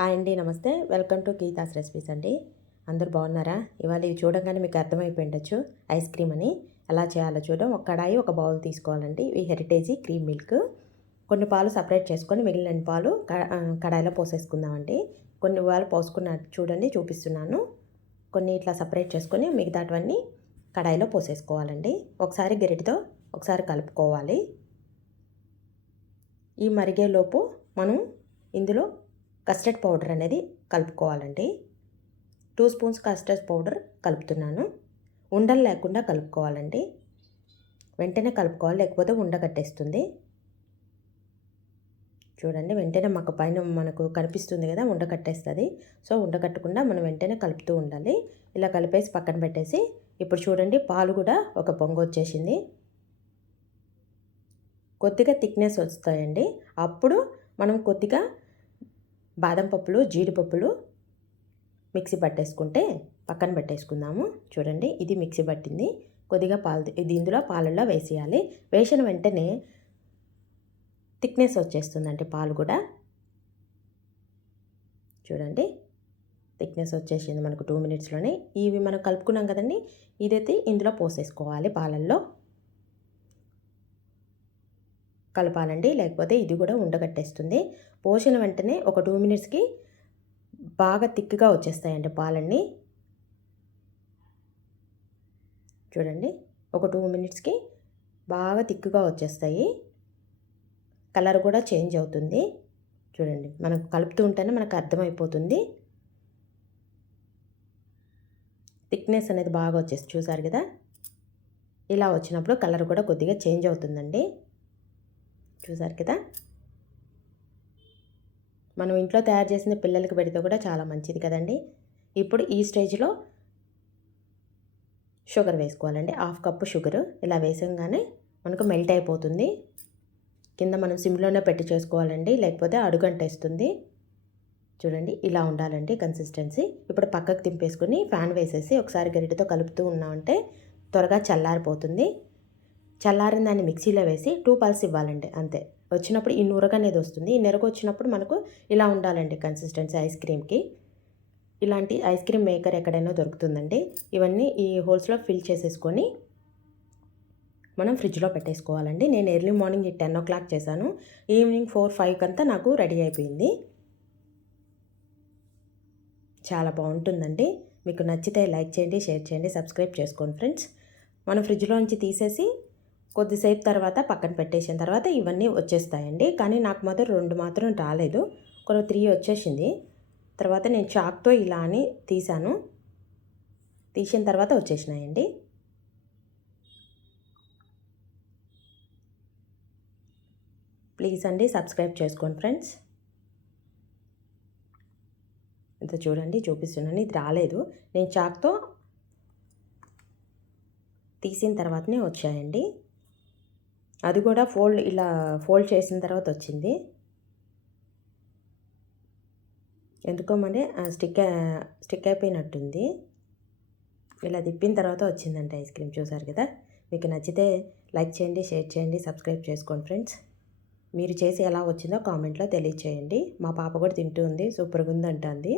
Hi అండి, నమస్తే. Welcome to Geetha's recipes అండి. అందరూ బాగున్నారా? ఇవాళ ఇవి చూడగానే మీకు అర్థమైపోయి ఉండొచ్చు ఐస్ క్రీమ్ అని. ఎలా చేయాలో చూద్దాం. ఒక కడాయి, ఒక బౌల్ తీసుకోవాలండి. ఇవి హెరిటేజీ క్రీమ్ మిల్క్. కొన్ని పాలు సపరేట్ చేసుకొని మిగిలిన పాలు కడాయిలో పోసేసుకుందామండి. కొన్ని పాలు పోసుకున్న చూడండి, చూపిస్తున్నాను. కొన్ని ఇట్లా సపరేట్ చేసుకొని మిగతావన్నీ కడాయిలో పోసేసుకోవాలండి. ఒకసారి గరిటెతో ఒకసారి కలుపుకోవాలి. ఈ మరిగేలోపు మనం ఇందులో కస్టర్డ్ పౌడర్ అనేది కలుపుకోవాలండి. 2 స్పూన్స్ కస్టర్డ్ పౌడర్ కలుపుతున్నాను. ఉండలు లేకుండా కలుపుకోవాలండి. వెంటనే కలుపుకోవాలి, లేకపోతే ఉండగట్టేస్తుంది. చూడండి, వెంటనే మాకు పైన మనకు కనిపిస్తుంది కదా, ఉండకట్టేస్తుంది. సో ఉండకట్టకుండా మనం వెంటనే కలుపుతూ ఉండాలి. ఇలా కలిపేసి పక్కన పెట్టేసి, ఇప్పుడు చూడండి పాలు కూడా ఒక పొంగు వచ్చేసింది. కొద్దిగా థిక్నెస్ వస్తాయండి. అప్పుడు మనం కొద్దిగా బాదం పప్పులు, జీడిపప్పులు మిక్సీ పట్టేసుకుంటే పక్కన పెట్టేసుకుందాము. చూడండి, ఇది మిక్సీ పట్టింది. కొద్దిగా పాలు ఇది ఇందులో పాలల్లో వేసేయాలి. వేసిన వెంటనే థిక్నెస్ వచ్చేస్తుందండి పాలు కూడా. చూడండి, థిక్నెస్ వచ్చేసింది మనకు 2 మినిట్స్లోనే. ఇవి మనం కలుపుకున్నాం కదండి, ఇదైతే ఇందులో పోసేసుకోవాలి. పాలల్లో కలపాలండి, లేకపోతే ఇది కూడా ఉండగట్టేస్తుంది. పోసిన వెంటనే ఒక 2 మినిట్స్కి బాగా థిక్గా వచ్చేస్తాయండి పాలన్నీ. చూడండి, ఒక 2 మినిట్స్కి బాగా థిక్గా వచ్చేస్తాయి. కలర్ కూడా చేంజ్ అవుతుంది. చూడండి, మనకు కలుపుతూ ఉంటేనే మనకు అర్థమైపోతుంది. థిక్నెస్ అనేది బాగా వచ్చేసి చూసారు కదా. ఇలా వచ్చినప్పుడు కలర్ కూడా కొద్దిగా చేంజ్ అవుతుందండి. చూసారు కదా. మనం ఇంట్లో తయారు చేసిన పిల్లలకి పెడితే కూడా చాలా మంచిది కదండి. ఇప్పుడు ఈ స్టేజ్లో షుగర్ వేసుకోవాలండి. 1/2 కప్పు షుగరు ఇలా వేసంగానే మనకు మెల్ట్ అయిపోతుంది. కింద మనం సిమ్లోనే పెట్టి చేసుకోవాలండి, లేకపోతే అడుగంటేస్తుంది. చూడండి, ఇలా ఉండాలండి కన్సిస్టెన్సీ. ఇప్పుడు పక్కకు తింపేసుకొని ఫ్యాన్ వేసేసి ఒకసారి గరిటెతో కలుపుతూ ఉన్నామంటే త్వరగా చల్లారిపోతుంది. చల్లారిన దాన్ని మిక్సీలో వేసి 2 పల్స్ ఇవ్వాలండి, అంతే. వచ్చినప్పుడు ఈ నురగ అనేది వస్తుంది. ఈ నురగ వచ్చినప్పుడు మనకు ఇలా ఉండాలండి కన్సిస్టెన్సీ ఐస్ క్రీమ్కి. ఇలాంటి ఐస్ క్రీమ్ మేకర్ ఎక్కడైనా దొరుకుతుందండి. ఇవన్నీ ఈ హోల్స్లో ఫిల్ చేసేసుకొని మనం ఫ్రిడ్జ్లో పెట్టేసుకోవాలండి. నేను ఎర్లీ మార్నింగ్ 10 o'clock చేశాను. ఈవినింగ్ 4, 5 కంతా నాకు రెడీ అయిపోయింది. చాలా బాగుంటుందండి. మీకు నచ్చితే లైక్ చేయండి, షేర్ చేయండి, సబ్స్క్రైబ్ చేసుకోండి ఫ్రెండ్స్. మనం ఫ్రిడ్జ్లోంచి తీసేసి కొద్దిసేపు తర్వాత పక్కన పెట్టేసిన తర్వాత ఇవన్నీ వచ్చేస్తాయండి. కానీ నాకు మాత్రం 2 మాత్రం రాలేదు, ఒక 3 వచ్చేసింది. తర్వాత నేను చాక్తో ఇలా అని తీసాను. తీసిన తర్వాత వచ్చేసినాయండి. ప్లీజ్ అండి, సబ్స్క్రైబ్ చేసుకోండి ఫ్రెండ్స్. ఇంత చూడండి, చూపిస్తున్నాను. ఇది రాలేదు, నేను చాక్తో తీసిన తర్వాతనే వచ్చాయండి. అది కూడా ఇలా ఫోల్డ్ చేసిన తర్వాత వచ్చింది. ఎందుకో మరి స్టిక్ అయిపోయినట్టుంది. ఇలా తిప్పిన తర్వాత వచ్చిందండి ఐస్ క్రీమ్. చూసారు కదా. మీకు నచ్చితే లైక్ చేయండి, షేర్ చేయండి, సబ్స్క్రైబ్ చేసుకోండి ఫ్రెండ్స్. మీరు చేసి ఎలా వచ్చిందో కామెంట్లో తెలియచేయండి. మా పాప కూడా తింటూ ఉంది, సూపర్గా ఉందంటుంది.